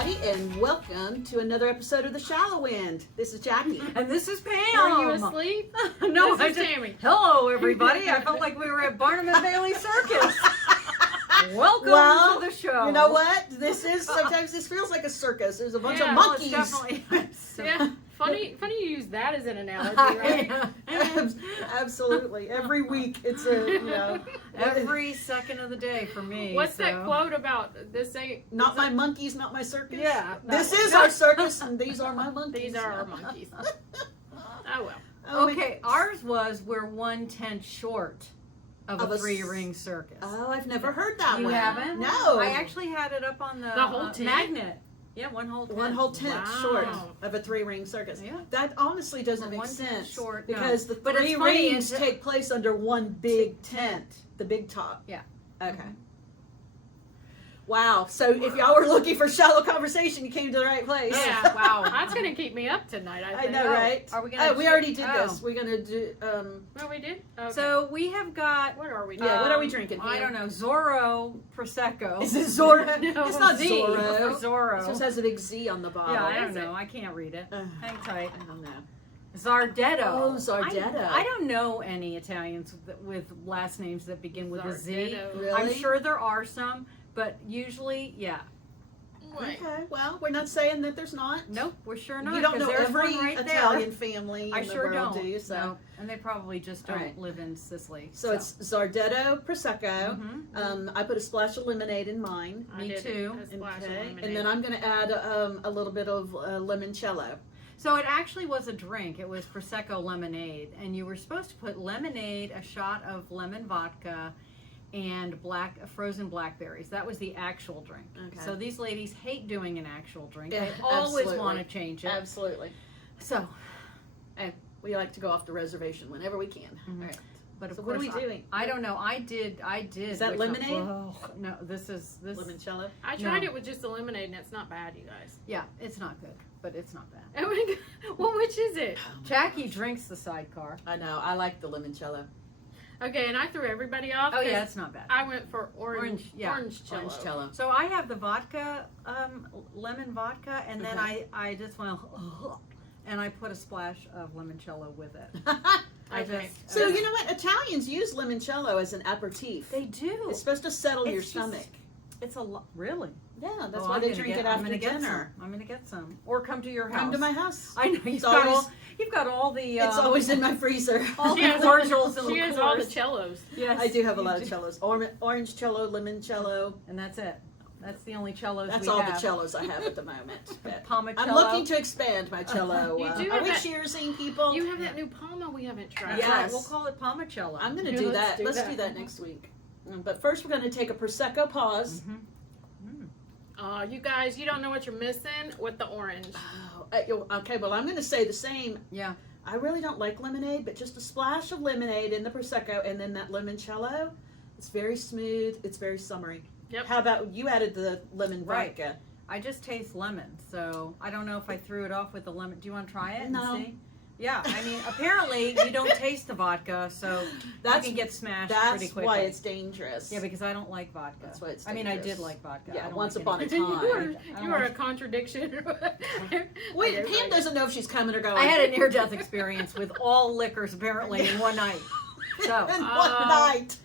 everybody, and welcome to another episode of The Shallow End. This is Jackie. And this is Pam. Are you asleep? No, this is Tammy. Hello, everybody. I felt like we were at Barnum and Bailey Circus. Welcome to the show. You know what? Sometimes this feels like a circus. There's a bunch of monkeys. Definitely. Yeah, funny you use that as an analogy, right? Absolutely. Every week it's every second of the day for me. What's that quote about this ain't not my monkeys, not my circus? Yeah. This is our circus and these are my monkeys. These are our monkeys. Oh well. Okay, ours was we're 1/10 short of a 3-ring circus. Oh, I've never heard that You one. haven't? No. I actually had it up on the whole tent? magnet. Yeah, one whole tent. Wow. Short of a 3-ring circus. Yeah. That honestly doesn't make 1/10 sense. short, because no. the But it's 3 funny, rings take place under one big tent. The big top. Yeah. Okay. Wow. So if y'all were looking for shallow conversation, you came to the right place. Yeah. Wow. That's gonna keep me up tonight. I I think. know, right? Are we gonna? We already did Oh. this. We're gonna do. Oh, we did. Okay. So we have got. what are we? Yeah. What are we drinking? I don't know. Zardetto Prosecco. Is it Zorro? No. It's not Z Zorro. for Zorro. It just has a big Z on the bottle. Yeah, I What don't is know. it? I can't read it. I Hang tight. don't know. Zardetto. Oh, Zardetto. I don't know any Italians with last names that begin with a Z. Zardetto. Really? I'm sure there are some, but usually, yeah. Right. Okay. Well, we're not saying that there's not. Nope, we're sure not. You don't 'cause know there's every one right Italian there. family I in the sure world, don't. do you? So, No, and they probably just don't Right. live in Sicily. so it's Zardetto Prosecco. Mhm. I put a splash of lemonade in mine. I Me did too. A splash of Okay. lemonade. And then I'm going to add a little bit of limoncello. So it actually was a drink. It was Prosecco lemonade, and you were supposed to put lemonade, a shot of lemon vodka, and frozen blackberries. That was the actual drink. Okay. So these ladies hate doing an actual drink. Yeah, They always absolutely. want to change it. Absolutely. So, And we like to go off the reservation whenever we can. Mhm. All right. but of So what are course, we doing? I don't know. I did. Is that which- lemonade? Oh, no, this. Limoncello. I tried No. it with just the lemonade, and it's not bad, you guys. Yeah, it's not good, but it's not bad. Oh my God. Well, which is it? Jackie drinks the sidecar. I know. I like the limoncello. Okay, and I threw everybody off. Oh yeah, 'cause it's not bad. I went for orange. yeah. Orangecello. Orangecello. So I have the vodka, lemon vodka, and then Okay. I just went, and I put a splash of limoncello with it. I Okay. just So you know what? Italians use limoncello as an aperitif. they do. It's supposed to settle your It's just- stomach. It's a lot, really. Yeah, that's Oh, why I'm they gonna drink get- it I'm after gonna get dinner. some. I'm gonna get some, or come to your house. Come to my house. I know It's always- you've got all the. It's always in my freezer. all She the has, cordials and she has all the liqueurs. cellos. Yes, I do have a you lot of cellos. Orange cello, limoncello. and that's it. That's the only cellos That's we all have. the cellos I have at the moment. But Pomacello. I'm looking to expand my cello. You do Are have we that- cheersing, people? You have that new Palma we haven't tried. That's right. Yes. We'll call it Pomacello. I'm going to Yeah, do let's that. do Let's that. do that next week. But first, we're going to take a Prosecco pause. Mhm. You guys, you don't know what you're missing with the orange. Okay, well, I'm going to say the same. Yeah. I really don't like lemonade, but just a splash of lemonade in the Prosecco and then that limoncello. It's very smooth. It's very summery. Yep. How about you added the lemon Right. vodka? I just taste lemon, so I don't know if I threw it off with the lemon. Do you want to try it No. and see? Yeah, I mean, apparently you don't taste the vodka, so That's you can get smashed That's pretty quickly. why it's dangerous. Yeah, because I don't like vodka. That's why it's I mean, I did dangerous. like vodka. Yeah, I don't once like upon a anything. time. You are a contradiction. Wait, Pam doesn't know if she's coming or going. I had a near-death experience with all liquors apparently in one night. So in one night.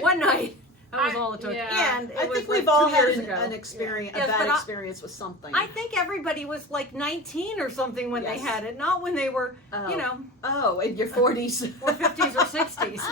one night, that was I- all it took. yeah. And it I was think like we've all 2 had years an ago. experience, Yes, a bad but experience with something. I think everybody was like 19 or something when Yes. they had it, not when they were, Oh. you know, Oh, in your 40s. or 50s or 60s.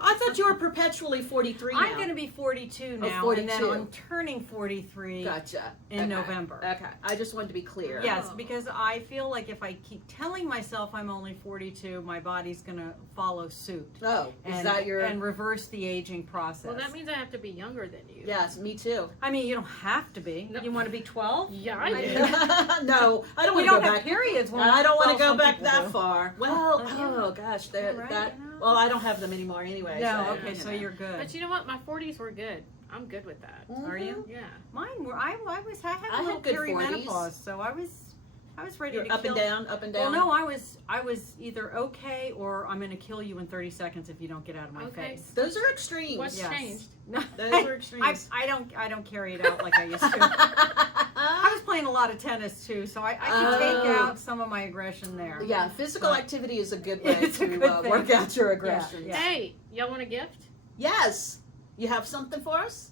I thought you were perpetually 43 now. I'm going to be 42 now, and 42. then I'm turning 43 Gotcha. in November. Okay. I just wanted to be clear. Yes, Oh. because I feel like if I keep telling myself I'm only 42, my body's going to follow suit. Oh, is And, that your... and reverse the aging process. Well, that means I have to be younger than you. Yes, me too. I mean, you don't have to be. No. You want to be 12? Yeah, I I do. mean- No, I don't We want to don't go have back. periods. When I don't want to go some back people that do. far. Well, Yeah. oh gosh, Yeah, right, that. you know. Well, I don't have them anymore anyway. No, so, okay, you so know. you're good. But you know what? My 40s were good. I'm good with that. Are you? Yeah. Mine were. I had I a had little good perimenopause, 40s. so I was ready You're to up kill. and down, up and Well, down. no, I was either okay or I'm going to kill you in 30 seconds if you don't get out of my Okay. face. Those are extremes. What's Yes. changed? No, Those are extremes. I don't carry it out like I used to. I was playing a lot of tennis too, so I can take Oh. out some of my aggression there. Yeah, physical But- activity is a good way It's a to good thing. work out your aggressions. Yeah. Hey, y'all want a gift? Yes. You have something for us?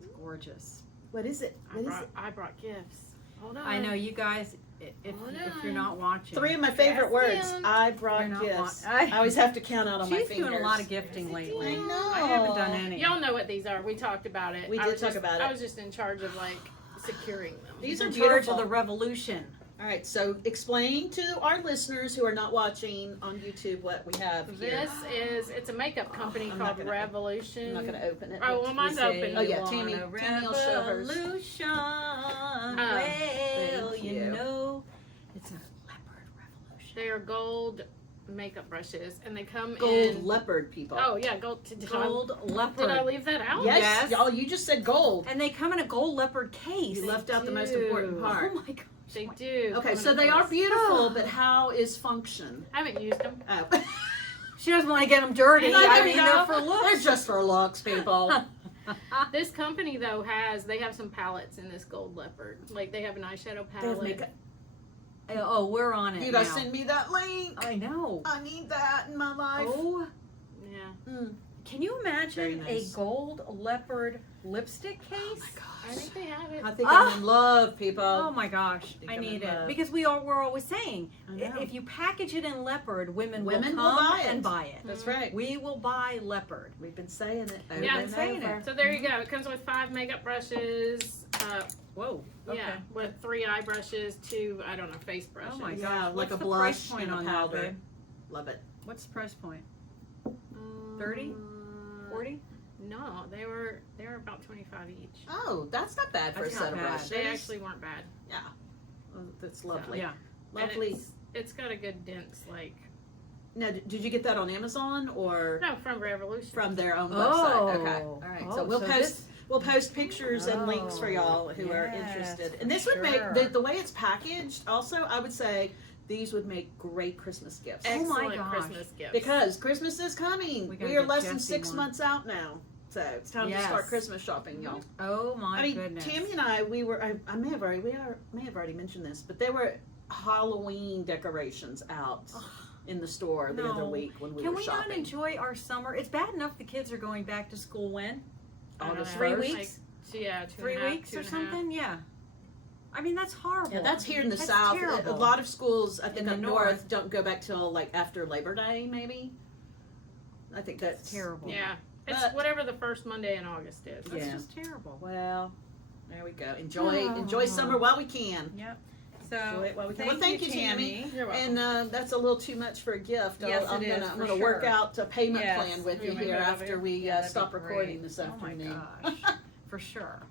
It's gorgeous. What is it? What is it? I brought gifts. Hold on. I know you guys. If you're not watching, Three of my favorite words. Yes, I brought You're not gifts. wa- I always have to count out on my she's fingers. doing a lot of gifting lately. I know. I haven't done any. Y'all know what these are. We talked about it. We I did was talk just- about I it. was just in charge of like securing them. These She's are in charge beautiful. of the revolution. All right, so explain to our listeners who are not watching on YouTube what we have here. It's a makeup company I'm not called gonna- Revolution. I'm not going to open it. Oh, well, mine's open. Oh, yeah, Tammy will show hers. Revolution. Well, Thank you you. know, it's a leopard revolution. They are gold makeup brushes, and they come Gold in. leopard people. Oh yeah, gold. Gold leopard. Did I leave that out? yes, yes. y'all, you just said gold. And they come in a gold leopard case. You left out the most do. important part. Oh my gosh. They do. Okay, come so in a they are case. beautiful, but how is function? I haven't used them. Oh. She doesn't want to get them dirty. No, there I you mean, go. they're for looks. They're just for looks, people. This company though they have some palettes in this gold leopard. Like they have an eyeshadow They have palette. makeup. Oh, we're on it You guys now. send me that link. I know. I need that in my life. Oh, Yeah. Mm. can you imagine Very nice. a gold leopard lipstick case? Oh my I gosh. think they have it. I think Ah. I'm in love, people. Oh my gosh, Think I I'm need in it love. because we're always saying I know. if you package it in leopard, women will Women will come buy it. and buy it. That's right. We will buy leopard. We've been saying it. Over Yeah, and saying over. it. So there you go. It comes with 5 makeup brushes. Whoa. Okay. Yeah, with 3 eye brushes, 2 I don't know face brushes. Oh my gosh. Yeah, like What's a the blush price point and a on powder. that, babe? Love it. What's the price point? Um, 30? 40? No, they were about 25 each. Oh, that's not bad for That's a set not of bad. brushes. They actually weren't bad. Yeah. Oh, that's lovely. Yeah. And Lovely. It's got a good dense Now, did you get that on Amazon or no, from Revolution. from their own Oh. website? Okay. All right. Oh, so we'll so post this- we'll post pictures and links for Oh, y'all who are yes, interested. for And this would make sure. the way it's packaged. Also, I would say these would make great Christmas gifts. Oh my Excellent gosh. Christmas gifts. Because Christmas is coming. We gotta We are get less than Jessie 6 one. months out now. So it's time to Yes. start Christmas shopping, y'all. Oh my I mean, goodness. Tammy and I may have already mentioned this, but there were Halloween decorations out in the store the other No. week when we Can were we shopping. not enjoy our summer? It's bad enough the kids are going back to school when? August 3 1st? weeks? Yeah, 3 weeks or something? Yeah. I mean, that's horrible. Yeah, that's here in the That's South. A terrible. lot of schools, I think, the up north don't go back till like after Labor Day, maybe. I think that's It's terrible. Yeah, it's But- whatever the first Monday in August is. That's Yeah. just terrible. Well, there we go. Enjoy Oh. summer while we can. Yep. So, Enjoy it while we can. thank, Well, thank you, Tammy. Tammy. You're welcome. And that's a little too much for a gift. Yes, I'm it is, gonna for work sure. out a payment Yes. plan with You you wanna here go over after here? we Yeah, that'd stop be recording great. this Oh my afternoon. gosh. For sure.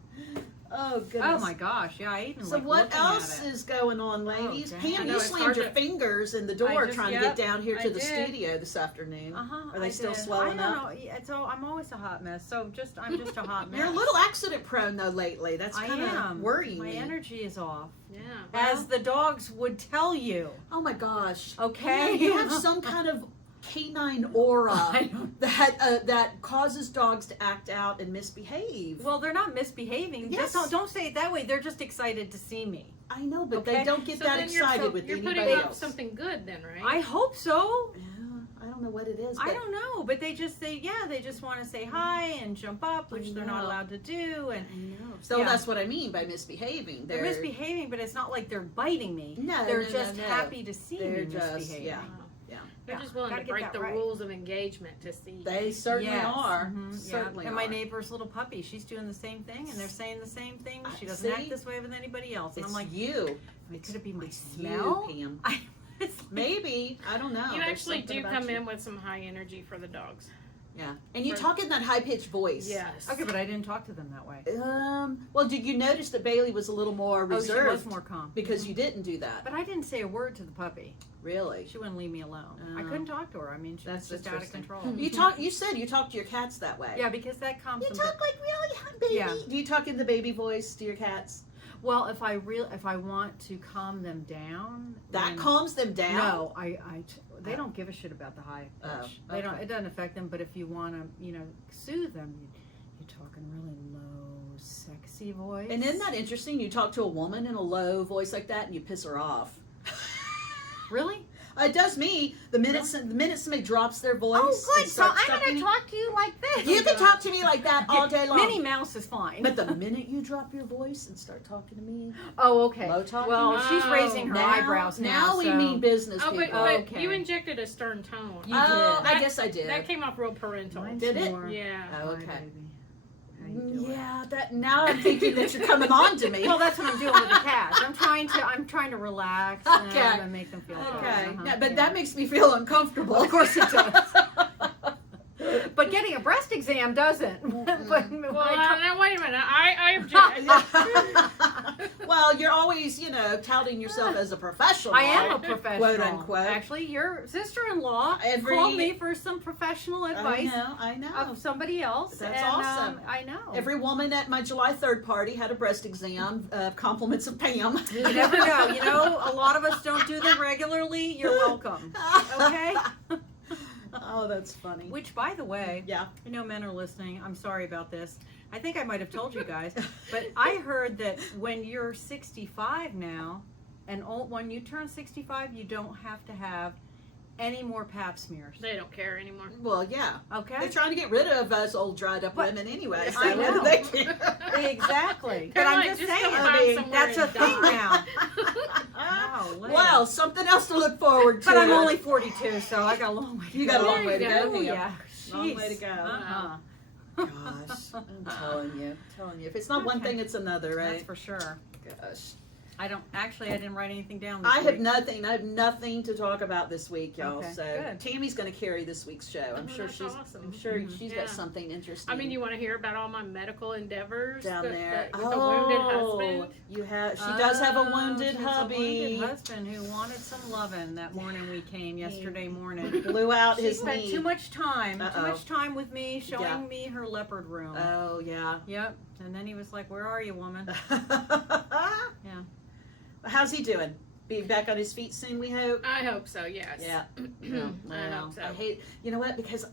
Oh goodness. Oh my gosh. Yeah, I even So like what looking else at it. is going on, ladies? dang. Pam, I know, you it's slammed hard your to- fingers in the door just- trying to yep, get down here I to the did. studio this afternoon. Are they I still did. swelling I don't up? know. Yeah, so I'm always a hot mess. So I'm just a hot mess. You're a little accident prone though lately. That's I kind am. of worrying My me. energy is off, Yeah. as the dogs would tell you. Oh my gosh. Okay. You have some kind of canine aura I don't- that causes dogs to act out and misbehave. Well, they're not misbehaving. Yes. Just don't say it that way. They're just excited to see me. I know, but Okay. they don't get So that then excited with you're anybody putting up else. something good then, right? I hope so. Yeah, I don't know what it is. I but don't know, but they just want to say hi and jump up, which they're not know. allowed to do, and I know. So Yeah. that's what I mean by misbehaving. they're misbehaving. But it's not like they're biting me. No, they're no, just no, no. happy to see They're me just- misbehaving. yeah. They're Yeah, just willing gotta to get break that the right. rules of engagement to see. They certainly Yes. are. Mhm, yeah. Certainly And are. my neighbor's little puppy, she's doing the same thing, and they're saying the same thing. She I doesn't see. act this way with anybody else, and It's I'm like, you. could it be my It's smell? you, Pam. It's like- Maybe. I don't know. You There's actually something do about come you. in with some high energy for the dogs. Yeah. And you For- talk in that high pitched voice. Yes. Okay, but I didn't talk to them that way. Well, did you notice that Bailey was a little more Oh, she reserved was more calm. because you didn't do that? But I didn't say a word to the puppy. Really? She wouldn't leave me alone. I Oh. couldn't talk to her. I mean, she That's was just out of interesting. control. You said you talk to your cats that way. Yeah, because that calms You them talk like really, baby. Yeah. Do you talk in the baby voice to your cats? Well, if I want to calm them down, That then- calms them down. No, they don't give a shit about the high pitch. Oh, They don't. okay. It doesn't affect them. But if you want to, soothe them, you're talking really low sexy voice. And isn't that interesting? You talk to a woman in a low voice like that, and you piss her off. Really? It does me. The minute somebody drops their voice. Oh, good. and So starts I'm talking going to talk to you like this. You can talk to me like that all day long. Minnie Mouse is fine. But the minute you drop your voice and start talking to me, Oh, okay. low talking. Well, she's raising her now, eyebrows now. we so- mean business Oh, people. but Okay. you injected a stern tone. You Oh, did. I guess I did. That came off real parental. Mine's Did it? more- Yeah. Oh, Hi, okay. baby. How you doing? Yeah, that now I'm thinking that you're coming on to me. Well, that's what I'm doing with the cats. I'm trying to relax them Okay. and make them feel good. Okay, Uh-huh. yeah, but Yeah. that makes me feel uncomfortable. Of course it does. But getting a breast exam doesn't. But Well, now wait a minute. I object. Well, you're always, touting yourself as a professional. I am a professional. Quote unquote. Actually, your sister-in-law Every- called me for some professional advice I know. of somebody else. That's and, awesome. I know. Every woman at my July 3rd party had a breast exam. Compliments of Pam. You never know. You know, a lot of us don't do them regularly. You're welcome. Okay? Oh, that's funny. Which, by the way, Yeah. I know men are listening. I'm sorry about this. I think I might have told you guys, but I heard that when you're 65 now, and when you turn 65, you don't have to have any more pap smears. They don't care anymore. Well, yeah. Okay? They're trying to get rid of us old dried up But- women anyway. So I what do know. they care? Exactly. They're But I'm like, just just saying, go I find mean, somewhere that's a and thing die. now. Golly. Well, something else to look forward to. But I'm only 42, so I got a long way to go. You got a long There way to you go. go. Pam. Yeah. Long way Jeez. to go. Uh-huh. Gosh, I'm telling you. If it's not one Okay. thing, it's another, That's right? for sure. Gosh. I didn't write anything down this I week. have nothing to talk about this week, y'all. Okay, So good. Tammy's going to carry this week's show. I'm Oh, sure that's she's. awesome. I'm sure Mhm. she's Yeah. got something interesting. I mean, you want to hear about all my medical endeavors down there. with the wounded Oh, husband? you have. She does have a Oh, wounded she has hubby. A wounded husband who wanted some loving that morning we came yesterday morning. Blew out She his spent knee. too much time Uh-oh. with me, showing Yeah. me her leopard room. Oh yeah. Yep. And then he was like, "Where are you, woman?" Yeah. How's he doing? Be back on his feet soon, we hope. I hope so, yes. Yeah. I hope so. I hate, you know what, because,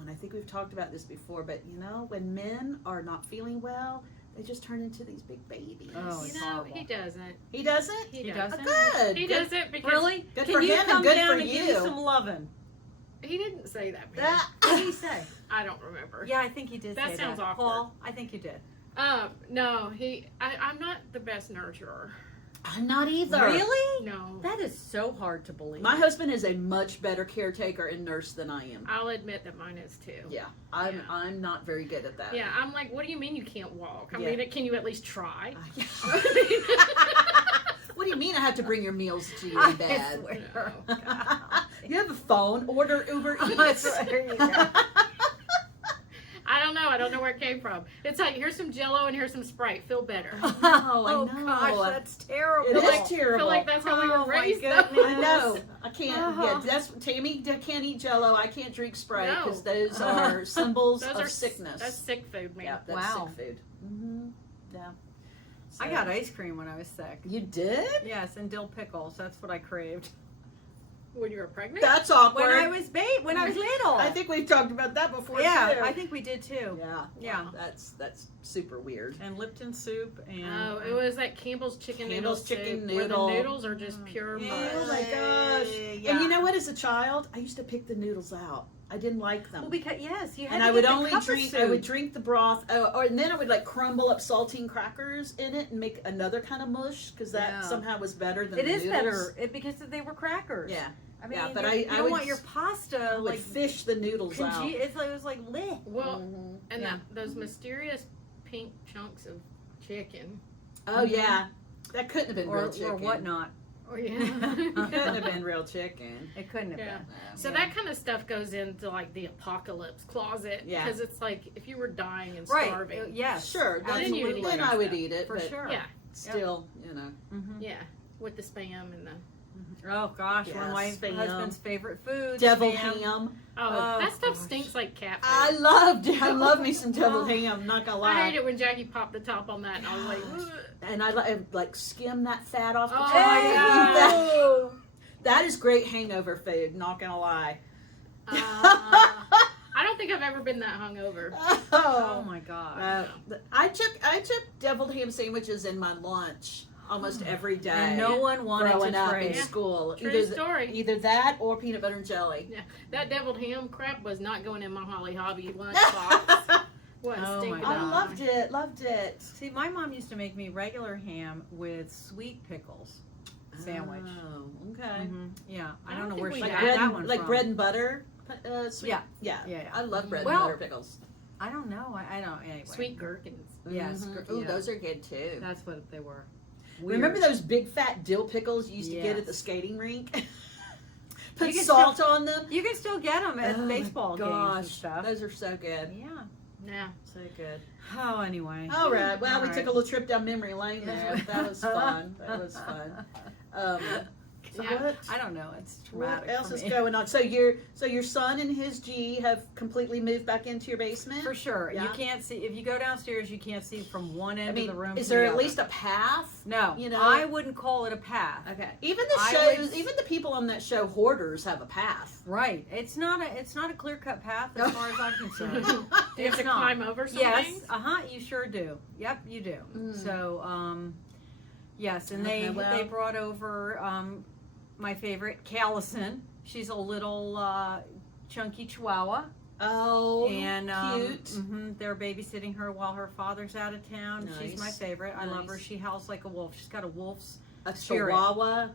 and I think we've talked about this before, but when men are not feeling well, they just turn into these big babies. Oh, You it's know, horrible. he doesn't. He doesn't? He He doesn't. doesn't? Good. He Good. does it because Really? Good Can for you him and come good down for and give me you. some loving? he didn't say that. Pam. Ah. What did he say? I don't remember. Yeah, I think he did That say sounds that. awkward. Paul, I think you did. No, I'm not the best nurturer. I'm not either. Really? No. That is so hard to believe. My husband is a much better caretaker and nurse than I am. I'll admit that mine is too. Yeah, I'm Yeah. I'm not very good at that. Yeah, I'm like, what do you mean you can't walk? I Yeah. mean, can you at least try? What do you mean I have to bring your meals to you I in bed? swear. You have a phone. Order Uber Eats. That's right. There you go. I don't know where it came from. It's like, here's some Jello and here's some Sprite. Feel better. Oh, I know. gosh, that's terrible. It is I terrible. feel like that's how we Oh, were my raised. goodness. though. I know. I can't. Uh-huh. Yeah, that's Tammy can't eat Jello. I can't drink Sprite No. because those are symbols Those of are sickness. That's sick food, man. Yeah, that's Wow. sick food. Mm-hmm. Yeah. I got ice cream when I was sick. You did? Yes, and dill pickles. That's what I craved. When you were pregnant? That's awkward. When I was little. I think we've talked about that before Yeah, too. I think we did too. Yeah. Yeah. That's super weird. And Lipton soup and Oh, it was that Campbell's chicken Campbell's noodle chicken soup, where noodle. the noodles are just pure Yeah. mud. Oh my gosh. Yeah. And you know what? As a child, I used to pick the noodles out. I didn't like them. Well, because yes, you had and to I would get the only cup of drink. I soup. would drink the broth, and then I would like crumble up saltine crackers in it and make another kind of mush because that Yeah. somehow was better than It the is noodles. better because they were crackers. Yeah, I mean, Yeah, but you I don't would want your pasta I would like fish the noodles out. it was like lit. Well, Mhm. and Yeah. those mysterious pink chunks of chicken. Oh yeah, that couldn't have been real chicken. Or whatnot. Oh yeah. Couldn't have been real chicken. It couldn't have Yeah. been. So Yeah. that kind of stuff goes into like the apocalypse closet. Yeah. Because it's like if you were dying and Right. starving. Yes. Sure, that's, Then you would eat then that I would stuff. eat it, For but sure. Yeah. still, you know. Mm-hmm. Yeah. With the spam and the. Oh gosh, one of my Yes, spam. husband's favorite foods. Deviled spam. ham. Oh, Oh, that stuff gosh. stinks like cat I food. love me some deviled ham. Not gonna I lie. hate it when Jackie popped the top on that and I was like, Gosh. "Ugh." And I like skim that fat off the Oh, top. my and eat God. that. That is great hangover food. Not gonna lie. I don't think I've ever been that hungover. Oh my god. I took deviled ham sandwiches in my lunch almost every day. And no one wanted growing to up trade. in school. True story. Either that or peanut butter and jelly. Yeah, that deviled ham crap was not going in my Holly Hobby lunchbox. What Oh stinking my I God. loved it. See, my mom used to make me regular ham with sweet pickles sandwich. Oh, okay. Yeah, I I don't don't know think where we she Like got bread, that one like from. bread and butter. Sweet. Yeah. yeah, Yeah. I love bread Well- and butter pickles. I don't know. I don't. Anyway. Sweet gherkins. Yes. Mhm. Ooh, yeah. those are good too. That's what they were. Remember those big fat dill pickles you used to get at Yes. the skating rink? Put You can salt on them. You can still get them at Oh, baseball my games and gosh, stuff. those are so good. Yeah. Yeah. So good. Oh, anyway. All right. Well, All we right. took a little trip down memory lane there. That was fun. That was fun. So Yeah. what? I don't know. It's traumatic. What else for is me. going on? So your son and his G have completely moved back into your basement. For sure. Yeah. You can't see if you go downstairs. You can't see from one end I mean, of the room. is to there the at other. least a path? No. you know? I wouldn't call it a path. Okay. Even the I shows, would- even the people on that show, Hoarders, have a path. Right. It's not a clear cut path as far as I'm concerned. Do you have It's to not. climb over something? Yes. You sure do. Yep, you do. Mm. So, yes, and Okay, they well. brought over my favorite, Callison. She's a little chunky Chihuahua, Oh, and cute. they're babysitting her while her father's out of town. She's my Nice. favorite. I love her. Nice. She howls like a wolf. She's got a wolf's A spirit. Chihuahua,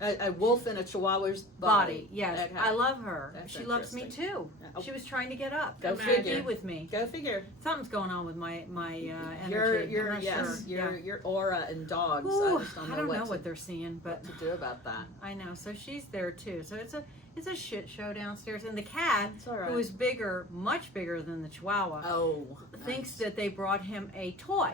a wolf in a Chihuahua's body. Yes, Okay. I love her. That's She loves me interesting. too. Oh. She was trying to get up. Go to figure. be with me. Go figure. Something's going on with my Your energy. I'm not yes, sure. your aura and dogs. Ooh, I just don't know, I don't know what, what they're seeing, but to do about that. I know. So she's there too. So it's a shit show downstairs, and the cat, It's all right. who is bigger, much bigger than the Chihuahua, Oh, thinks nice. that they brought him a toy.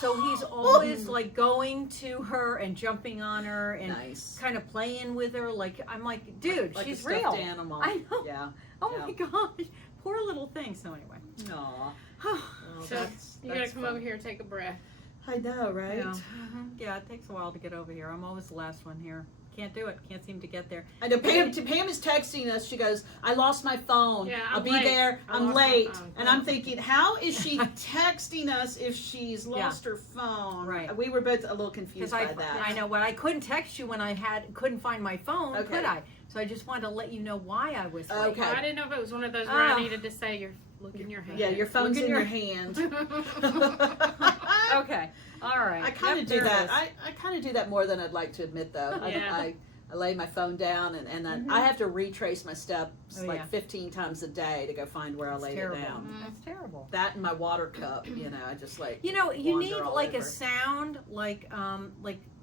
So he's always like going to her and jumping on her and nice. kind of playing with her. Like I'm like, dude, Like she's a stuffed real. animal. I know. Yeah. Oh Yeah. my gosh, poor little thing. So anyway, Aw. Oh, Well, So you gotta come over here and take a breath. I know, right? yeah. Yeah, it takes a while to get over here. I'm always the last one here. Can't do it. Can't seem to get there. I know Pam is texting us. She goes, I lost my phone. Yeah, I'll I'm be late. there. I I'm lost my late. phone. And I'm thinking, how is she texting us if she's lost her phone? Right. We were both a little confused by that. I know. Well, I couldn't text you when I couldn't find my phone, Okay. could I? So I just wanted to let you know why I was late. Okay. Well, I didn't know if it was one of those where I needed to say look in your hand. Yeah, your phone's Look in in your your- hand. Okay. All right. I kind of Yep, do there it that. is. I kind of do that more than I'd like to admit, though. Yeah. I lay my phone down and then I have to retrace my steps Oh, like yeah. 15 times a day to go find where I laid terrible. it down. That's terrible. That and my water cup, I just like. You know, you wander need all like over. a sound like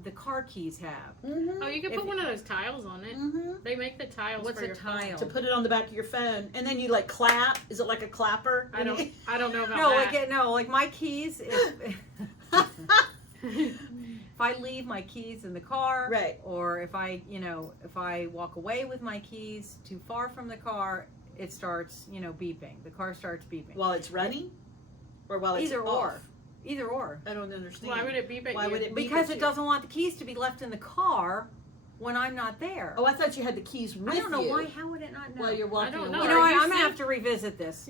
the car keys have. Mm-hmm. Oh, you can put one of those tiles on it. Mm-hmm. They make the tiles What's for a your phone. tile? To put it on the back of your phone, and then you like clap. Is it like a clapper? I don't know about No, that. like my keys. If I leave my keys in the car, Right. or if I walk away with my keys too far from the car, it starts, beeping. The car starts beeping. While it's running, or while it's Either off? or. Either or. I don't understand. Why would it beep at Why you? would it beep Because at it you? doesn't want the keys to be left in the car when I'm not there. Oh, I thought you had the keys with you. I don't know why. How would it not know? Well, you're walking don't away. know. You know what? You I'm gonna said- have to revisit this.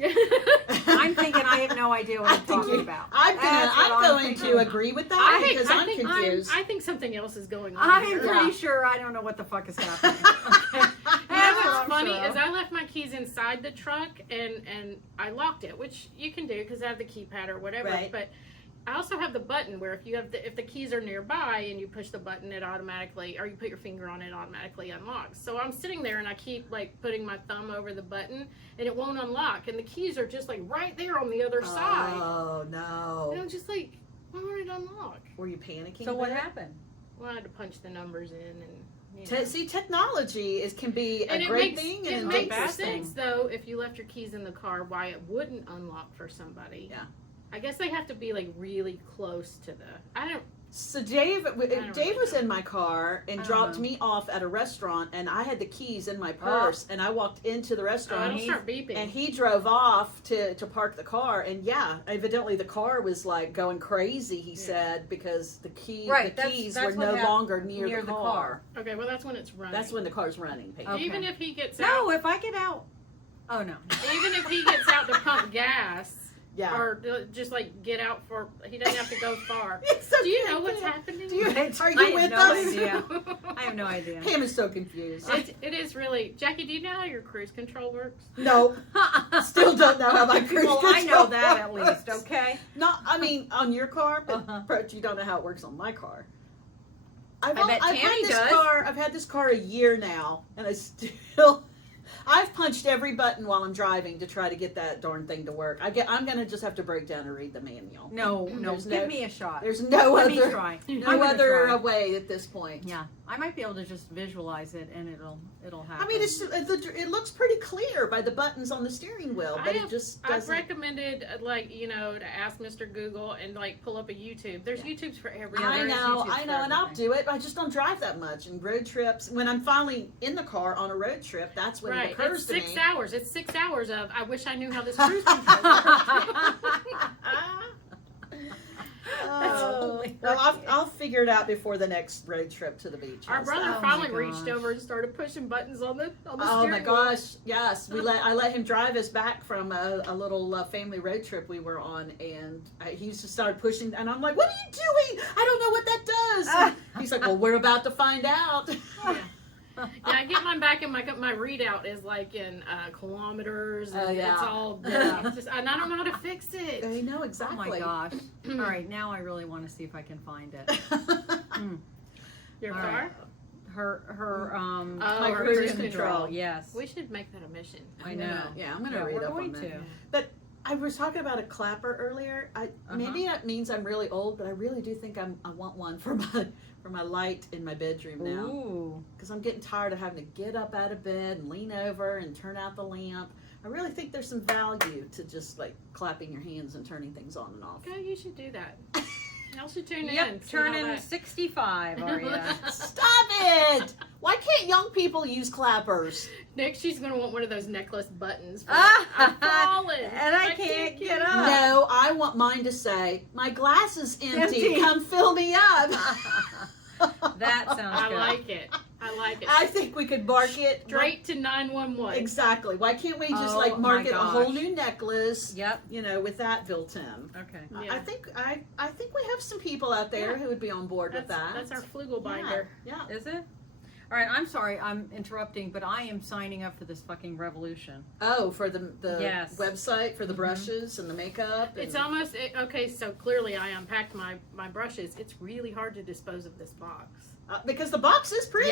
I'm thinking I have no idea what I'm talking about. I'm That's what I'm going thinking. to agree with that I think, because I I'm think confused. I think something else is going on. I'm here. pretty sure I don't know what the fuck is happening. Okay. You know That's what what's I'm funny sure of. is I left my keys inside the truck and I locked it, which you can do because I have the keypad or whatever. Right. But I also have the button where if the keys are nearby and you push the button, it automatically, or you put your finger on it, automatically unlocks. So I'm sitting there and I keep like putting my thumb over the button and it won't unlock, and the keys are just like right there on the other side. Oh And no! I'm just like, why won't it unlock? Were you panicking? So what there? happened? Well, I had to punch the numbers in and. See, technology can be a And great thing it and a makes bad sense thing. though if you left your keys in the car, why it wouldn't unlock for somebody. Yeah. I guess they have to be like really close to the. I don't. So Dave don't was really in my car and I don't dropped know. me off at a restaurant, and I had the keys in my purse, and I walked into the I restaurant. don't start beeping. And he drove off to park the car, and yeah, evidently the car was like going crazy. He said because the keys that's were what no happened longer near the car. Okay, well that's when it's running. That's when the car's running. Peggy. Okay. Even if he gets No, out. if I get out, Oh no. Even if he gets out to pump gas, Yeah. or just like get out for, he doesn't have to go far. It's Do you okay, know what's yeah. happening? Do you, are I you have with no us? idea. I have no idea. Pam is so confused. It is really, Jackie, do you know how your cruise control works? No, still don't know how my cruise Well, I know control that at works. least, okay? No, I mean on your car, Uh-huh. but you don't know how it works on my car. I bet I've Tammy had this does. car. I've had this car a year now, and I still. I've punched every button while I'm driving to try to get that darn thing to work. I'm gonna just have to break down and read the manual. No, There's give no- me a shot. There's no Let me other try. no I'm gonna other try. way at this point. Yeah, I might be able to just visualize it and it'll happen. I mean, it looks pretty clear by the buttons on the steering wheel, but it just I've doesn't. recommended, like, you know, to ask Mr. Google and like pull up a YouTube. There's YouTubes for everything. Yeah, I there's know, YouTubes for and I'll everything. do it. But I just don't drive that much. And road trips, when I'm finally in the car on a road trip, that's when Right, it occurs it's to 6 me. hours. It's 6 hours of, I wish I knew how this cruise control works. Oh, well, I'll figure it out before the next road trip to the beach. Our How's brother that? Oh my finally reached gosh. over and started pushing buttons on the Oh steering my wheel. gosh! Yes, I let him drive us back from a little family road trip we were on, and he just started pushing, and I'm like, "What are you doing? I don't know what that does." And he's like, "Well, we're about to find out." Yeah, I get mine back, and my readout is like in kilometers, and Oh, yeah. it's all Yeah. it's just, and I don't know how to fix it. I know Oh exactly. my gosh. All right, now I really want to see if I can find it. Your All car? right. Her My our cruise cruise control. Yes. We should make that a mission. I know. Yeah, I'm gonna Yeah, read we're up going on to. that. I was talking about a clapper earlier. Maybe that means I'm really old, but I really do think I want one for my light in my bedroom now, Ooh. because I'm getting tired of having to get up out of bed and lean over and turn out the lamp. I really think there's some value to just like clapping your hands and turning things on and off. Okay, you should do that. Y'all should tune in. Yep, see how turning that- 65, are you? Stop it! Why can't young people use clappers? Next, she's gonna want one of those necklace buttons. For Ah, I'm falling, and I can't get up. No, I want mine to say, "My glass is empty. Empty. Come fill me up." That sounds I good. like it. I like it. I think we could mark it Straight to 911. Exactly. Why can't we just Oh, like mark my it a whole gosh. new necklace? Yep. You know, with that built in. Okay. Yeah. I think we have some people out there Yeah. who would be on board with that. That's our flugel binder. Yeah. Is it? All right, I'm sorry, I'm interrupting, but I am signing up for this fucking revolution. Oh, for the Yes. website for the Mhm. brushes and the makeup. And, It's almost okay. So clearly, I unpacked my brushes. It's really hard to dispose of this box, because the box is pretty.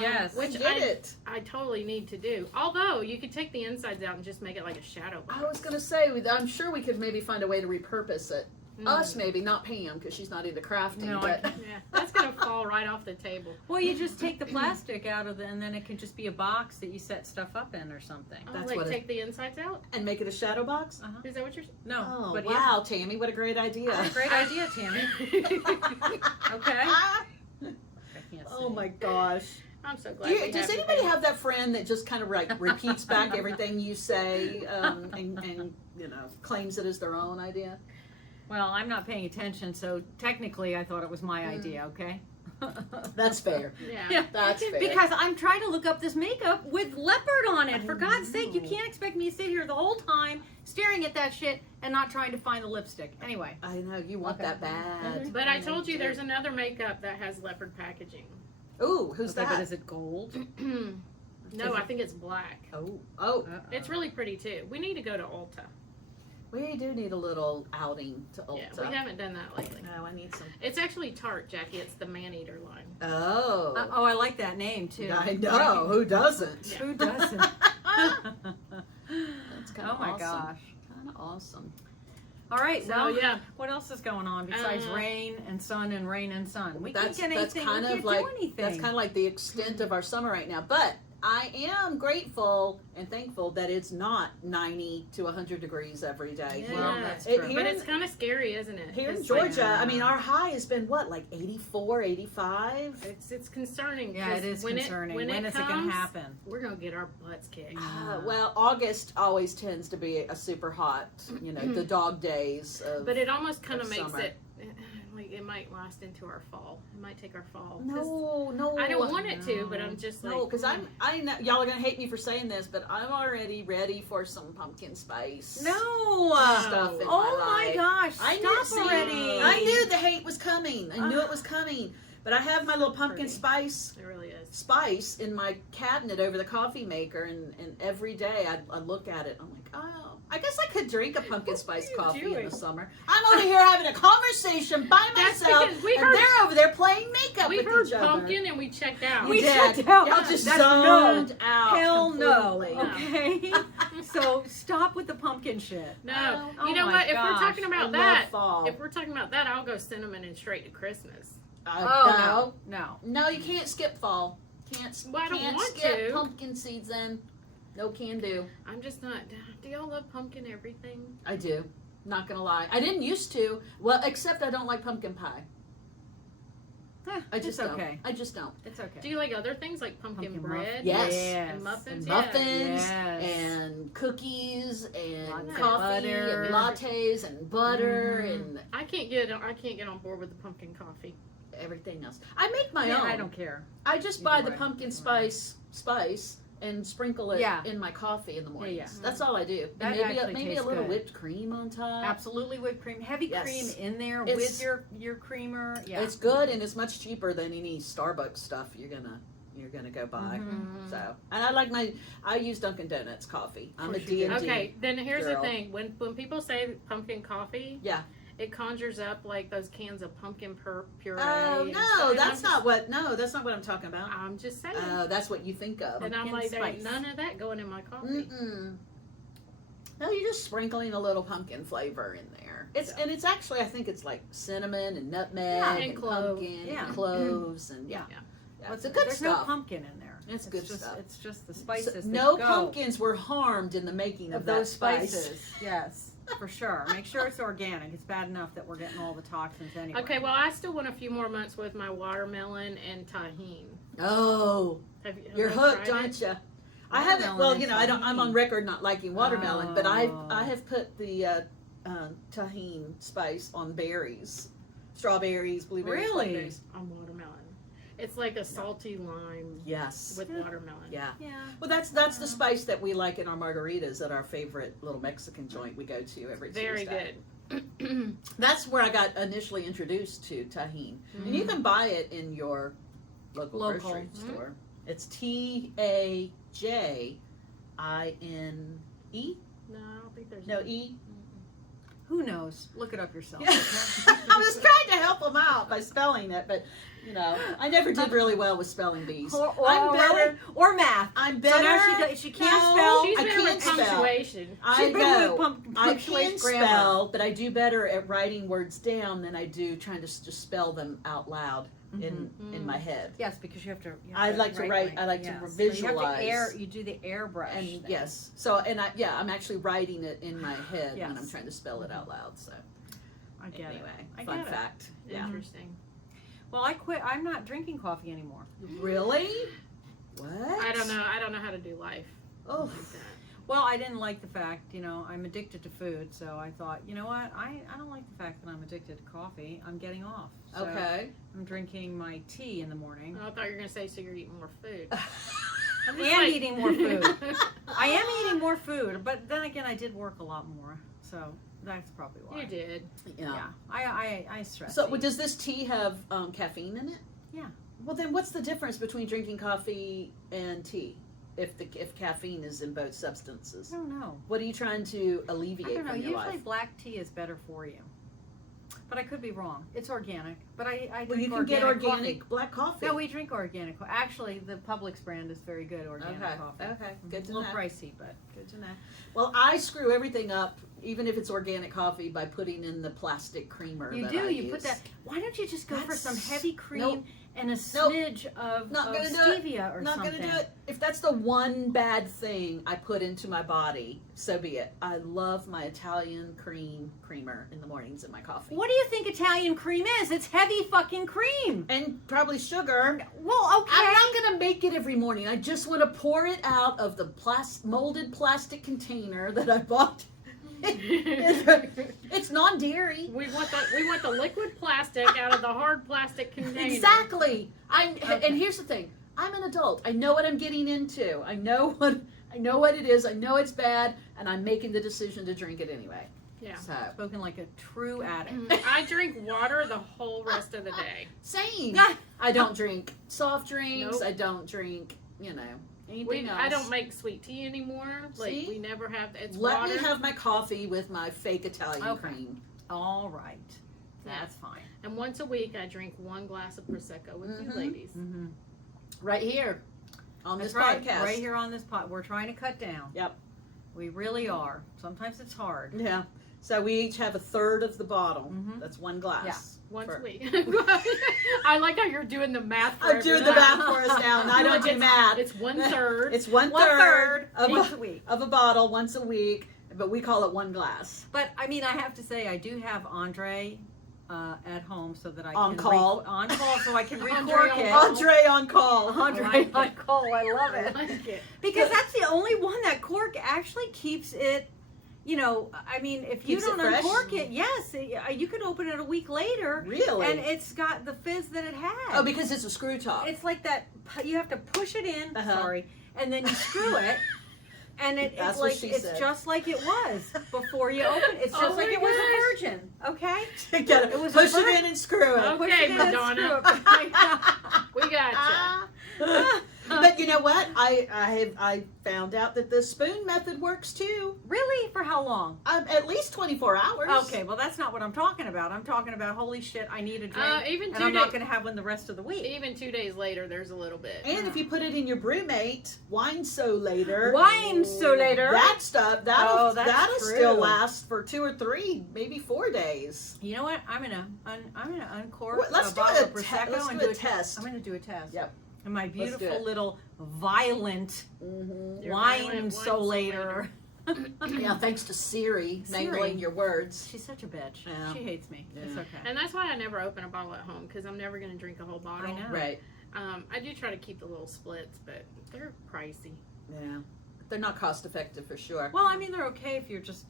Yes. which We get it. I totally need to do. Although you could take the insides out and just make it like a shadow box. I was gonna say, I'm sure we could maybe find a way to repurpose it. Mm. Us maybe, not Pam, because she's not into crafting. No, I but can't. Yeah, that's gonna fall right off the table. Well, you just take the plastic out of and then it can just be a box that you set stuff up in or something. Oh, That's like what it- take the insides out. and make it a shadow box. Uh-huh. Is that what you're? No, Oh but wow, Tammy, what a great idea! yeah. Great idea, Tammy. Okay. I can't Oh see. my gosh. I'm so glad. we Does have you anybody here. have that friend that just kind of like repeats back everything you say and you know claims it as their own idea? Well, I'm not paying attention, so technically I thought it was my idea, okay? That's fair. Yeah. That's fair. Because I'm trying to look up this makeup with leopard on it. For I God's sake, you know. can't expect me to sit here the whole time staring at that shit and not trying to find the lipstick. Anyway. I know you want Okay. that bad. Mhm. But I told you there's another makeup that has leopard packaging. Ooh, who's Okay, but that? is it gold? No, I think it's black. Oh, Uh-oh. It's really pretty too. We need to go to Ulta. we do need a little outing to Ulta. Yeah, we haven't done that lately. No, I need some. It's actually Tarte, Jackie. It's the man-eater line. Oh, Oh, I like that name too. I know. Who doesn't? Yeah. Who doesn't? That's kind Oh of my awesome. gosh. Kind of awesome. All right, So well, yeah, what else is going on besides rain and sun and rain and sun? We can't get That's anything. kind We of can't like do anything. that's kind of like the extent of our summer right now. But I am grateful and thankful that it's not 90 to 100 degrees every day. Yeah. Well, that's It- true. here but in- it's kind of scary, isn't it? Here in It's Georgia, Yeah. I mean, our high has been what, like 84, 85? it's concerning. yeah, 'cause it is when concerning. when When it is it going comes, to happen? We're gonna get our butts kicked. Well, August always tends to be a super hot, you know, the dog days of. But it almost kind of Of makes summer. it like it might last into our fall. It might take our fall. No. I don't want it to, but I'm just like, No, because I know y'all are gonna hate me for saying this, but I'm already ready for some pumpkin spice. No. Stuff in Oh my life. gosh. I Stop knew, already. I knew the hate was coming. I knew it was coming. But I have my little pumpkin Pretty. spice it really is. spice in my cabinet over the coffee maker, and every day I look at it. I'm like, oh, I guess I could drink a pumpkin spice you coffee in doing? the summer. I'm over here having a conversation by That's myself, because we and heard- they're over there playing makeup We with heard each other. pumpkin and we checked out. We We did. checked out. Y'all just That's zoned out. Hell no. completely. Okay. So stop with the pumpkin shit. No, Oh you know my what? If gosh. we're talking I about love that, fall. if we're talking about that, I'll go cinnamon and straight to Christmas. Oh no. No, you can't skip fall. Well, I don't Can't want skip to. pumpkin season. No can do. I'm just not. Do y'all love pumpkin everything? I do. Not gonna lie. I didn't used to. Well, except I don't like pumpkin pie. I just it's don't. okay. I just don't. It's okay. Do you like other things like pumpkin Pumpkin bread? Yes. And muffins. And Yeah. muffins Yes. and cookies and Lots of coffee butter. and lattes and butter Mhm. and I can't get on board with the pumpkin coffee. everything else. I make my Yeah, own. I don't care. I just Either buy the way. pumpkin Either way. spice and sprinkle it Yeah. in my coffee in the mornings. yeah. That's all I do. That And maybe actually maybe a tastes little good. whipped cream on top. Absolutely whipped cream, heavy Yes. cream in there It's- with your creamer. Yeah, It's good and it's much cheaper than any Starbucks stuff you're gonna go buy. Mhm. So, and I use Dunkin' Donuts coffee. I'm a course you do. D&D. Okay, then here's girl. the thing. When people say pumpkin coffee, Yeah. it conjures up like those cans of pumpkin puree. Oh and no, stuff, and that's not what. No, that's not what I'm talking about. I'm just saying. Oh, that's what you think of. and I'm pumpkin like, there ain't spice. none of that going in my coffee. Mm-mm. No, you're just sprinkling a little pumpkin flavor in there. It's actually I think it's like cinnamon and nutmeg Yeah, and and clove. pumpkin Yeah. and cloves and Yeah. it's a good There's stuff. no pumpkin in there. It's good just, stuff. It's just the So, spices. no that go pumpkins were harmed in the making of that those spice. spices. Yes, for sure. Make sure it's organic. It's bad enough that we're getting all the toxins anyway. Okay, well, I still want a few more months with my watermelon and tahine. Oh, Have you're you hooked, tried aren't it? you? I haven't. Watermelon Well, and you know, I'm on tahine. record not liking watermelon, but I Oh. have put the tahine spice on berries, strawberries, blueberries, Really? blackberries. On watermelon. It's like a salty lime Yes. with watermelon. Yeah. Yeah. Well, that's the spice that we like in our margaritas at our favorite little Mexican joint we go to every Very Tuesday. good. That's where I got initially introduced to tahine, and you can buy it in your local grocery Mhm. store. It's TAJINE. No, I don't think there's No any. E. Who knows? Look it up yourself. I was trying to help them out by spelling it, but you know, I never did really well with spelling bees. I'm better. Or math. I'm So better. now she can't No, spell. She's I better can't with spell. punctuation. I She's better know. with I punctuation can grammar. spell, but I do better at writing words down than I do trying to just spell them out loud in Mhm. my head. Yes, because you have to. I like to write. like- I like to yes. So visualize. You do the airbrush. And thing. yes, so I'm actually writing it in my head when I'm Yes. trying to spell it out loud. So I get anyway, it. I fun get it. fact. Yeah. Interesting. Well, I quit. I'm not drinking coffee anymore. Really? What? I don't know. I don't know how to do life Oh, like that. Well, I didn't like the fact, I'm addicted to food, so I thought, you know what, I don't like the fact that I'm addicted to coffee. I'm getting off. So okay. I'm drinking my tea in the morning. Oh, I thought you were gonna say so you're eating more food. I'm And eating more food. I am eating more food, but then again, I did work a lot more, so that's probably why. You did. Yeah, I stress. So eat. does this tea have caffeine in it? Yeah. Well, then what's the difference between drinking coffee and tea? If caffeine is in both substances, I don't know. what are you trying to alleviate I don't know. from your Usually life? black tea is better for you, but I could be wrong. It's organic, but I Well, drink you can get organic coffee. black coffee. No, we drink organic. Actually, the Publix brand is very good organic Okay. coffee. Okay. Good It's to a little know. pricey, but Good to know. Well, I screw everything up, even if it's organic coffee, by putting in the plastic creamer. you that do. I You use. put that. Why don't you just go for some That's- heavy cream nope. and a Nope. smidge of Not gonna do it. stevia or Not something? gonna do it. If that's the one bad thing I put into my body, so be it. I love my Italian creamer in the mornings in my coffee. What do you think Italian cream is? It's heavy fucking cream. And probably sugar. Well, okay. I'm not gonna make it every morning. I just want to pour it out of the molded plastic container that I bought It's non-dairy. We want the liquid plastic out of the hard plastic container. Exactly. And here's the thing. I'm an adult. I know what I'm getting into. I know what it is. I know it's bad, and I'm making the decision to drink it anyway. Yeah. So Spoken like a true addict. I drink water the whole rest of the day. same. I don't drink soft drinks. Nope. I don't drink, anything else. I don't make sweet tea anymore. Like See? we never have. It's Let water. me have my coffee with my fake Italian cream. All right. That's fine. And once a week, I drink 1 glass of Prosecco with you ladies. Mm-hmm. Right here on That's this right. podcast. Right here on this pod. We're trying to cut down. Yep. We really are. Sometimes it's hard. Yeah. So we each have a third of the bottle. Mhm. That's 1 glass. Yeah. Once For- a week. I like how you're doing the math. For I'm doing the everybody. math for us now, and I don't do math. It's 1/3. It's one One third third of once a week. a bottle once a week, but we call it 1 glass. But I mean, I have to say, I do have Andre at home so that I On can call. on call so I can Andre record on it. call. Andre on call. Andre I like on it. call. I love I it. like it. Because that's the only one that cork actually keeps it, I mean, if you Keeps don't it fresh? uncork it, yes, you could open it a week later Really? and it's got the fizz that it had. Oh, because it's a screw top. It's like that, you have to push it in, Uh-huh. sorry, and then you screw it. And That's it's what like she it's said. just like it was before you open it. It's just Oh like my it was gosh. a virgin, okay? You gotta It was push a it in and screw it. Okay, Push it in and Madonna. screw it. We gotcha. But you know what? I found out that the spoon method works too. Really? For how long? At least 24 hours. Okay, well that's not what I'm talking about. I'm talking about holy shit, I need a drink, Even and 2 I'm not days. going to have one the rest of the week. Even 2 days later, there's a little bit. And if you put it in your brewmate, wine so later. Wine so later. That stuff, that'll, Oh, that's that'll true. still last for 2 or 3, maybe 4 days. You know what? I'm gonna uncork Well, let's a do bottle a of te- prosecco let's and do do a test. I'm gonna do a test. Yep. And my do beautiful it. little violent Mm-hmm. Your wine violent so wine later. Yeah, thanks to Siri mangling your words. She's such a bitch. Yeah. She hates me. It's Yeah. okay. And that's why I never open a bottle at home, because I'm never going to drink a whole bottle. I know. Right. I do try to keep the little splits, but they're pricey. Yeah. They're not cost effective for sure. Well, I mean, they're okay if you're just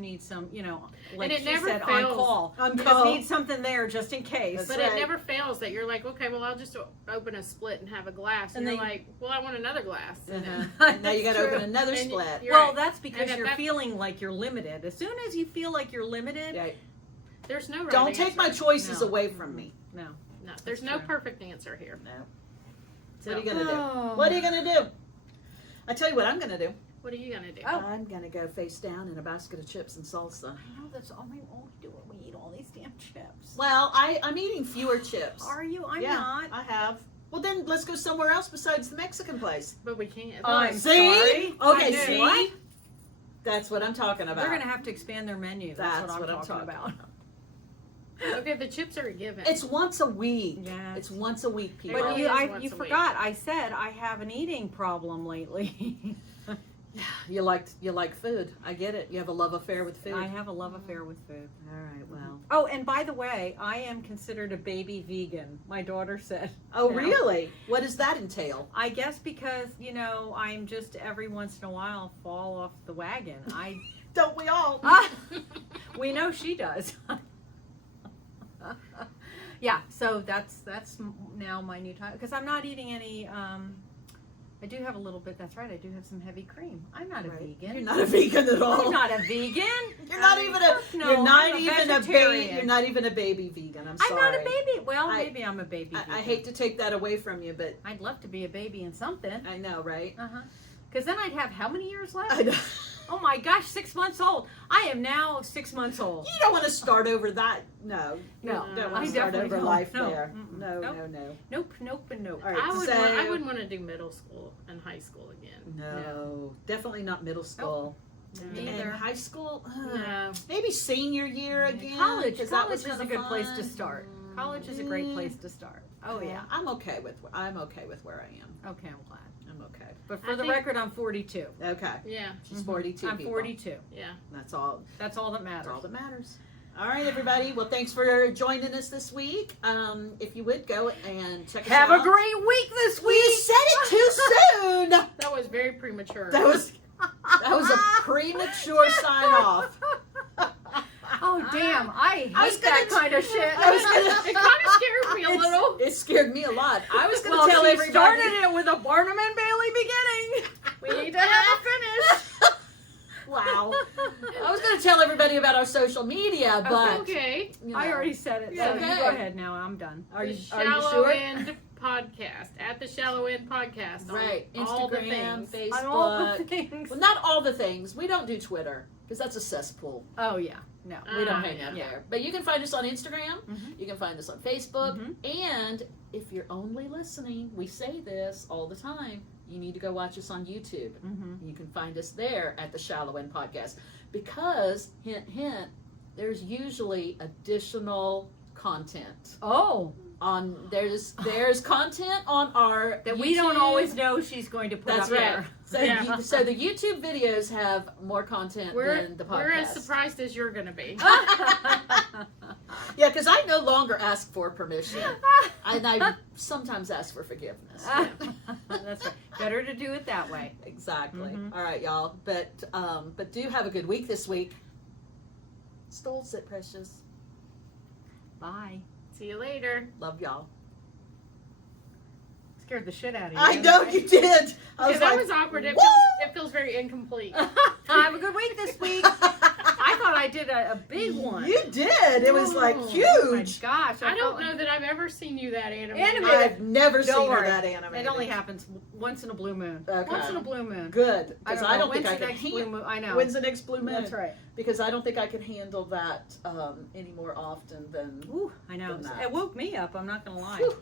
need some, like And it she never said, fails. on call. On You call. just need something there just in case. That's But right. it never fails that you're like, okay, well, I'll just open a split and have a glass. And, And you're then- like, well, I want another glass. And then- Uh-huh. Now you got That's to open true. another And split. you're Well, right. that's because And at you're that- feeling like you're limited. As soon as you feel like you're limited, Yeah. There's no right Don't answer. take my choices No. away from me. no. No, there's That's no true. perfect answer here. No. So, What are you gonna do? Oh. What are you gonna do? I tell you what I'm gonna do. what are you going to do? Oh. I'm gonna go face down in a basket of chips and salsa. I know that's all we do. We eat all these damn chips. Well, I'm eating fewer chips. Are you? I'm yeah, not. I have. Well, then let's go somewhere else besides the Mexican place. But we can't. I'm See? sorry. Okay, I knew. see? What? That's what I'm talking about. They're going to have to expand their menu. That's what I'm talking about. Okay, the chips are a given. It's once a week. Yes. It's once a week, people. But Really you, is once you a forgot. I said I have an eating problem lately. You like food. I get it. You have a love affair with food. I have a love affair with food. All right. Well. Oh, and by the way, I am considered a baby vegan. My daughter said. Oh, Yeah. really? What does that entail? I guess because I'm just every once in a while fall off the wagon. Don't we all? We know she does. Yeah, so that's now my new time because I'm not eating any. I do have a little bit. That's right. I do have some heavy cream. I'm not a vegan. You're not a vegan at all. I'm not a vegan. You're not I mean, even fuck a. no, you're not I'm even a baby. vegetarian. You're not even a baby vegan. I'm sorry. I'm not a baby. Well, I- maybe I'm a baby. I vegan. hate to take that away from you, but I'd love to be a baby in something. I know, right? Because then I'd have how many years left? I know. Oh my gosh, 6 months old. I am now 6 months old. You don't want to start over that. No. No, You don't I want to start definitely over don't. life No. there. Mm-mm. No, Nope. no. Nope, and nope. All right. I would want to do middle school and high school again. No, definitely not middle school. Me And either. high school, No. maybe senior year again. College 'cause that was is a kinda good place to fun. start. College is a great place to start. Oh yeah. I'm okay with where I am. Okay, I'm glad. I'm okay. But for I the think- record, I'm 42. Okay. Yeah. She's 42. I'm people. 42. Yeah. That's all. That's all that That's matters. all that matters. All right, everybody. Well, thanks for joining us this week. If you would go and check us out. Have a great week this We week. said it too soon. That was very premature. That was a premature sign off. Oh damn! I I was hate that gonna- kind of shit. I was gonna- It kind of scared me a little. It scared me a lot. I was going to Well, tell she everybody. started it with a Barnum and Bailey beginning. We need to have a finish. Wow. I was going to tell everybody about our social media, but Okay. you know. I already said it. So Yeah. you Okay. go ahead now. I'm done. Are you The Shallow sure? End Podcast at the Shallow End Podcast. on Right. all the Instagram, things. On all the Facebook. things. Well, not all the things. We don't do Twitter because that's a cesspool. Oh yeah. No. We don't hang out yeah. there. But you can find us on Instagram. Mhm. You can find us on Facebook. Mhm. And if you're only listening, we say this all the time. You need to go watch us on YouTube. Mhm. You can find us there at the Shallow End Podcast because, hint, hint, there's usually additional content Oh, on. There's content on our that we don't YouTube. always know she's going to put That's up right. So, Yeah. so the YouTube videos have more content than the podcast. We're as surprised as you're going to be. there. Yeah, because I no longer ask for permission, and I sometimes ask for forgiveness. That's right. Better to do it that way. Exactly. Mhm. All right, y'all. But do have a good week this week. Stoles it, precious. Bye. See you later. Love y'all. Scared the shit out of you. I know you did. I Okay, was that like, was awkward. It "Woo!" feels very incomplete. Have a good week this week. I thought I did a big one. You did. It was like Oh, huge. Oh my gosh. I don't felt know like- that I've ever seen you that animated. Animated. I've never Don't seen her worry. that animated. It only happens once in a blue moon. Okay. Once in a blue moon. Good, because I don't think When's I the can next blue handle. moon? I know. When's the next blue moon? That's right. Because I don't think I can handle that any more often than. Ooh, I know. Than that. It woke me up. I'm not gonna lie. Whew.